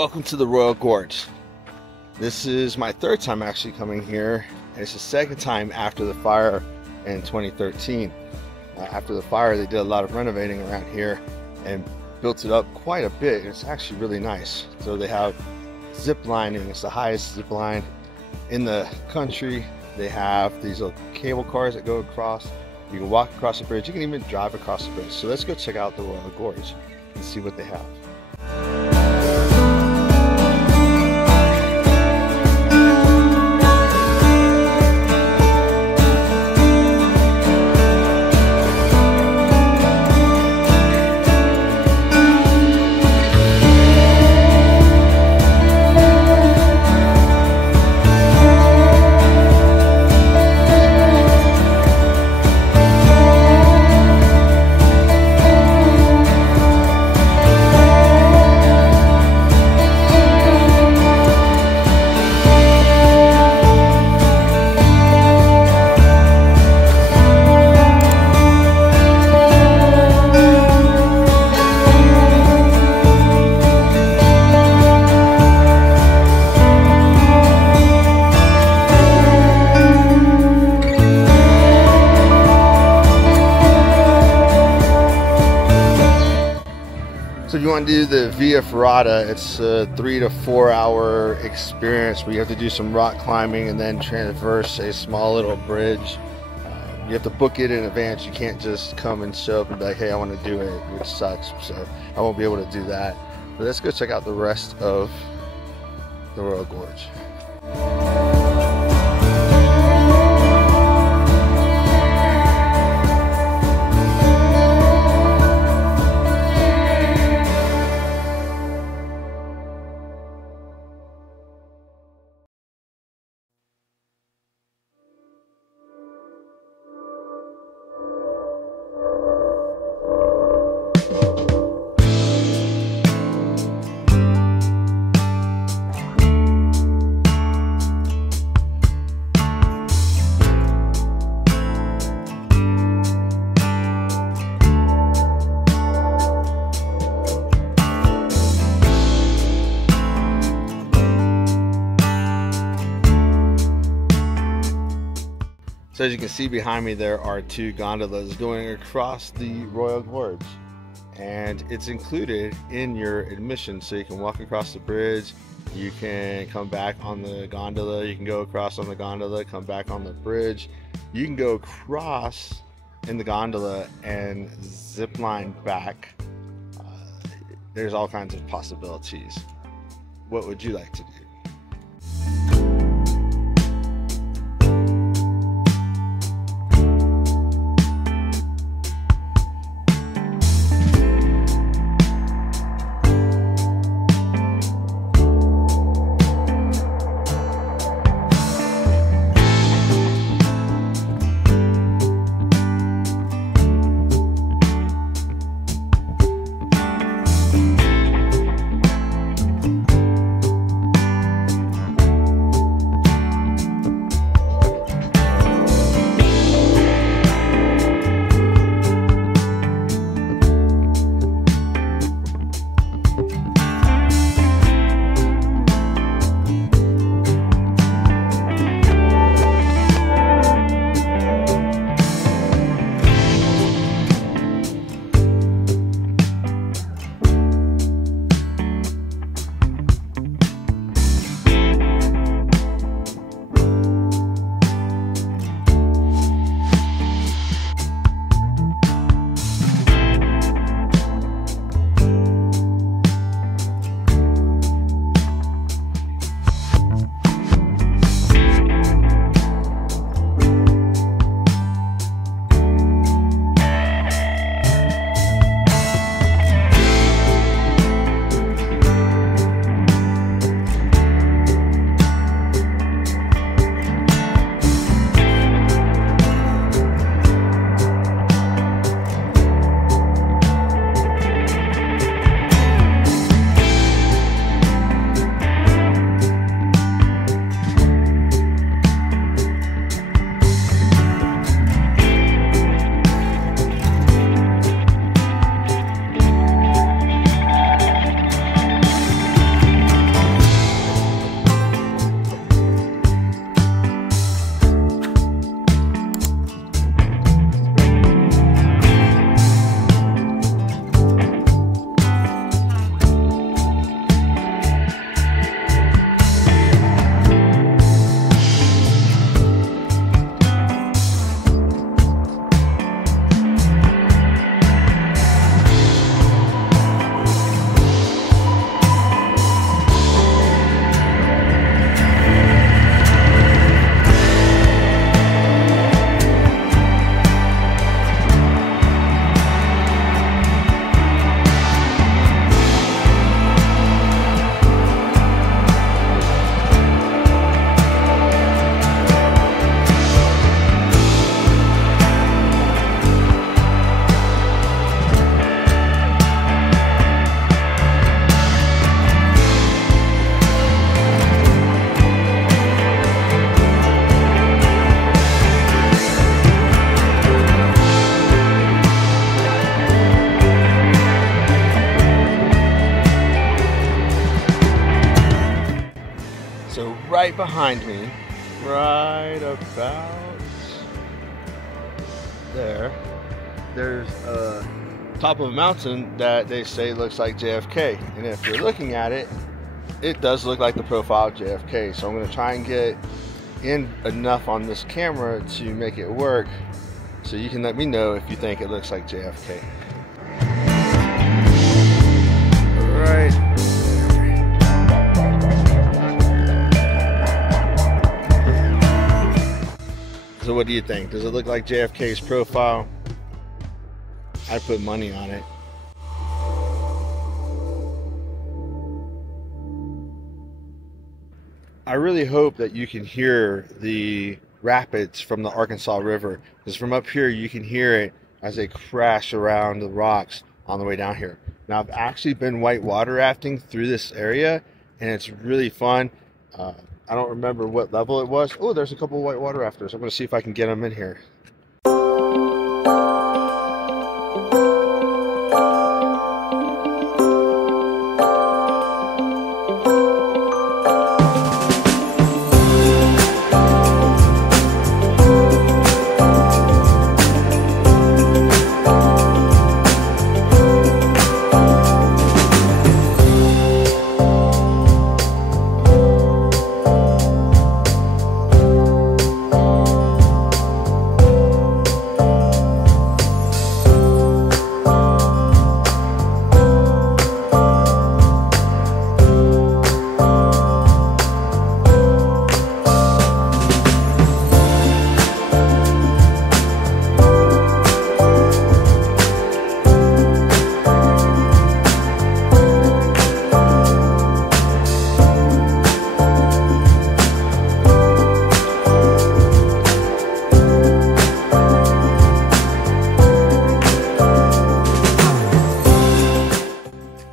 welcome to the Royal Gorge. This is my third time actually coming here, and it's the second time after the fire in 2013. After the fire, they did a lot of renovating around here and built it up quite a bit. It's actually really nice. So they have zip lining. It's the highest zip line in the country. They have these little cable cars that go across. You can walk across the bridge. You can even drive across the bridge. So let's go check out the Royal Gorge and see what they have. So if you want to do the Via Ferrata, it's a 3 to 4 hour experience where you have to do some rock climbing and then traverse a small little bridge. You have to book it in advance. You can't just come and show up and be like, hey, I want to do it, which sucks. So I won't be able to do that. But let's go check out the rest of the Royal Gorge. So as you can see behind me, there are two gondolas going across the Royal Gorge, and it's included in your admission. So you can walk across the bridge, you can come back on the gondola, you can go across on the gondola, come back on the bridge, you can go across in the gondola and zip line back. There's all kinds of possibilities. What would you like to do? behind me, right about there, there's a top of a mountain that they say looks like JFK. And if you're looking at it, it does look like the profile of JFK. So I'm going to try and get in enough on this camera to make it work, so you can let me know if you think it looks like JFK. Right. So what do you think? Does it look like JFK's profile? I put money on it. I really hope that you can hear the rapids from the Arkansas River, because from up here you can hear it as they crash around the rocks on the way down here. Now, I've actually been whitewater rafting through this area, and it's really fun. I don't remember what level it was. Oh, there's a couple of whitewater rafters. I'm going to see if I can get them in here.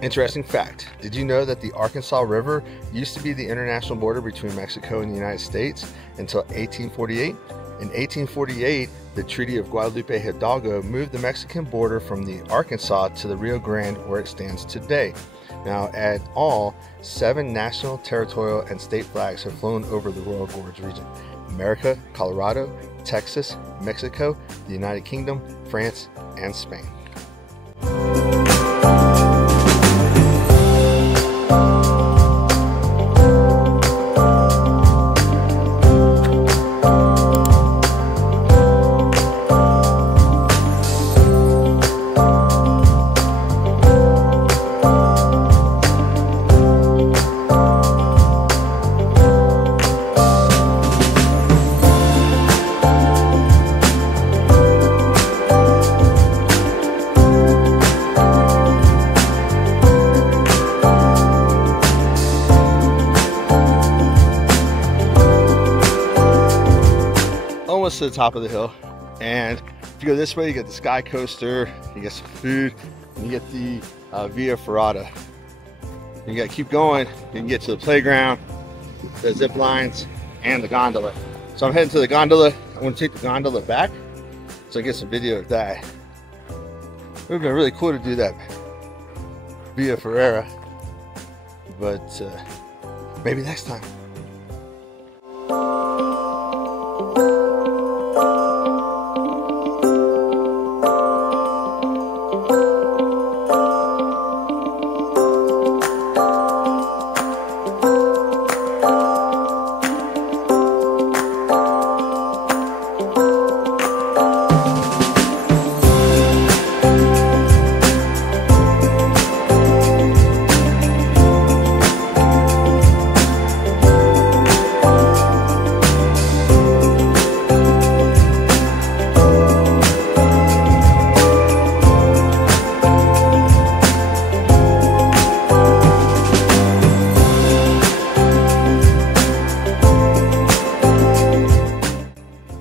Interesting fact, did you know that the Arkansas River used to be the international border between Mexico and the United States until 1848? In 1848, the Treaty of Guadalupe Hidalgo moved the Mexican border from the Arkansas to the Rio Grande, where it stands today. Now, at all, 7 national, territorial, and state flags have flown over the Royal Gorge region: America, Colorado, Texas, Mexico, the United Kingdom, France, and Spain. Almost to the top of the hill, and if you go this way, you get the Skycoaster, you get some food, and you get the Via Ferrata. You got to keep going, you can get to the playground, the zip lines, and the gondola. So I'm heading to the gondola. I'm going to take the gondola back so I get some video of that. It would have been really cool to do that Via Ferrata, but maybe next time.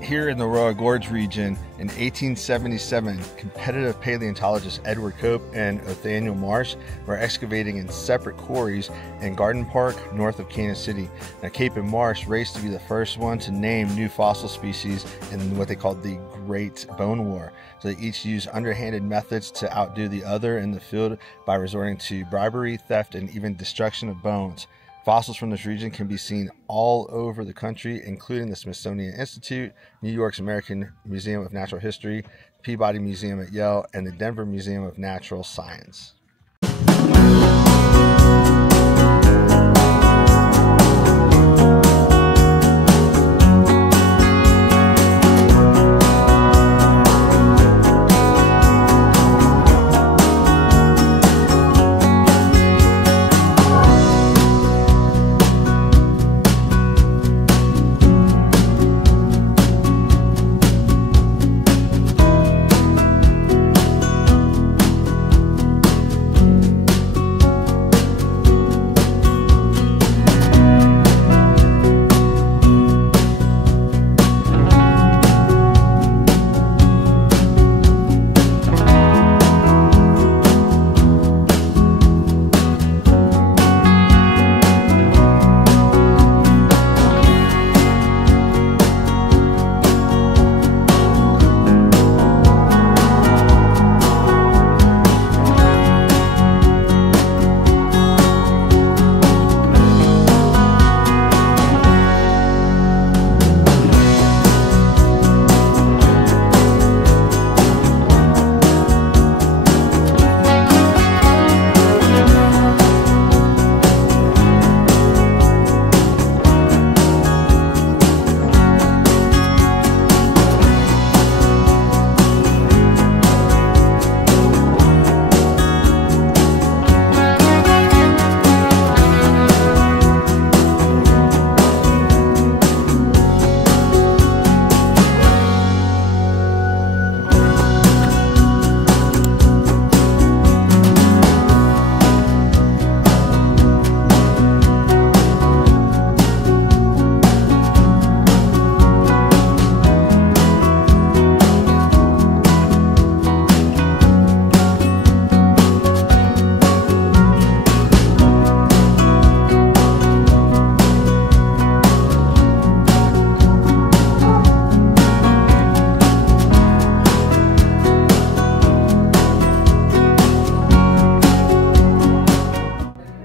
Here in the Royal Gorge region in 1877, competitive paleontologists Edward Cope and Nathaniel Marsh were excavating in separate quarries in Garden Park north of Kansas City. Now, Cope and Marsh raced to be the first one to name new fossil species in what they called the Great Bone War. So they each used underhanded methods to outdo the other in the field by resorting to bribery, theft, and even destruction of bones. Fossils from this region can be seen all over the country, including the Smithsonian Institute, New York's American Museum of Natural History, Peabody Museum at Yale, and the Denver Museum of Natural Science.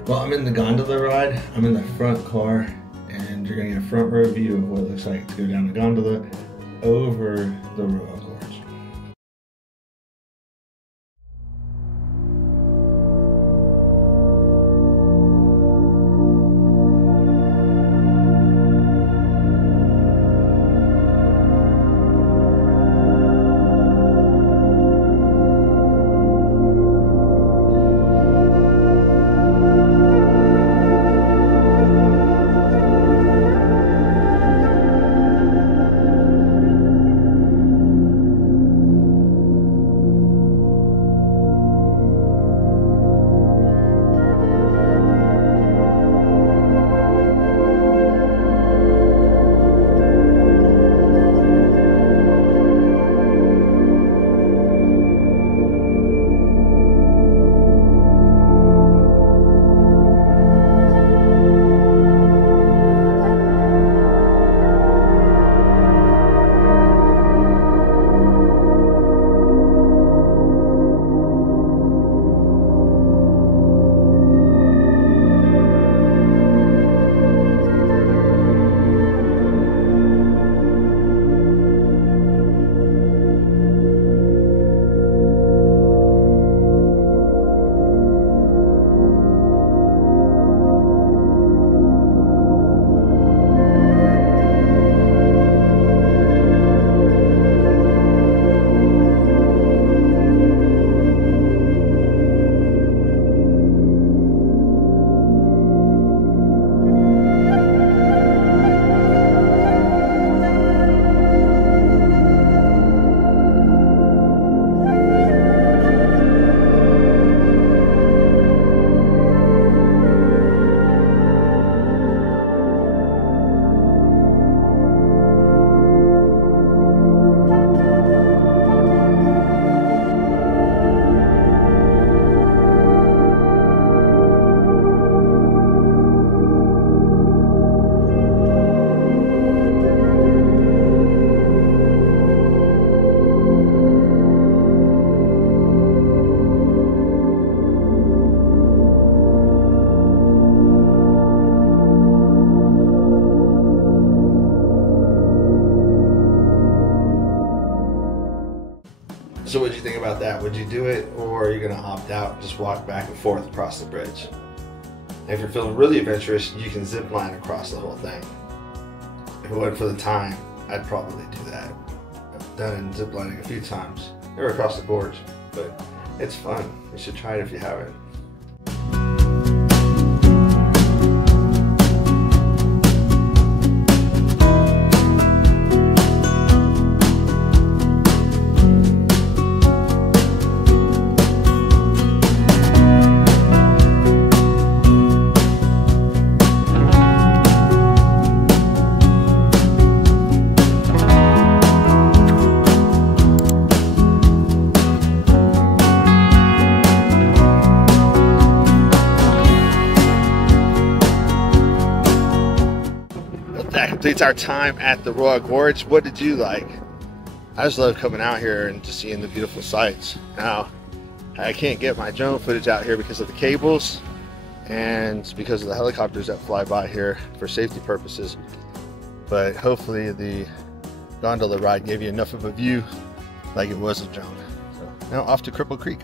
Well, I'm in the gondola ride. I'm in the front car, and you're gonna get a front row view of what it looks like to go down the gondola over the Royal Gorge. So what did you think about that? Would you do it, or are you going to opt out and just walk back and forth across the bridge? If you're feeling really adventurous, you can zip line across the whole thing. If it wasn't for the time, I'd probably do that. I've done zip lining a few times, never across the gorge, but it's fun. You should try it if you haven't. That completes our time at the Royal Gorge. What did you like? I just love coming out here and just seeing the beautiful sights. Now, I can't get my drone footage out here because of the cables and because of the helicopters that fly by here for safety purposes. But hopefully the gondola ride gave you enough of a view like it was a drone. So now off to Cripple Creek.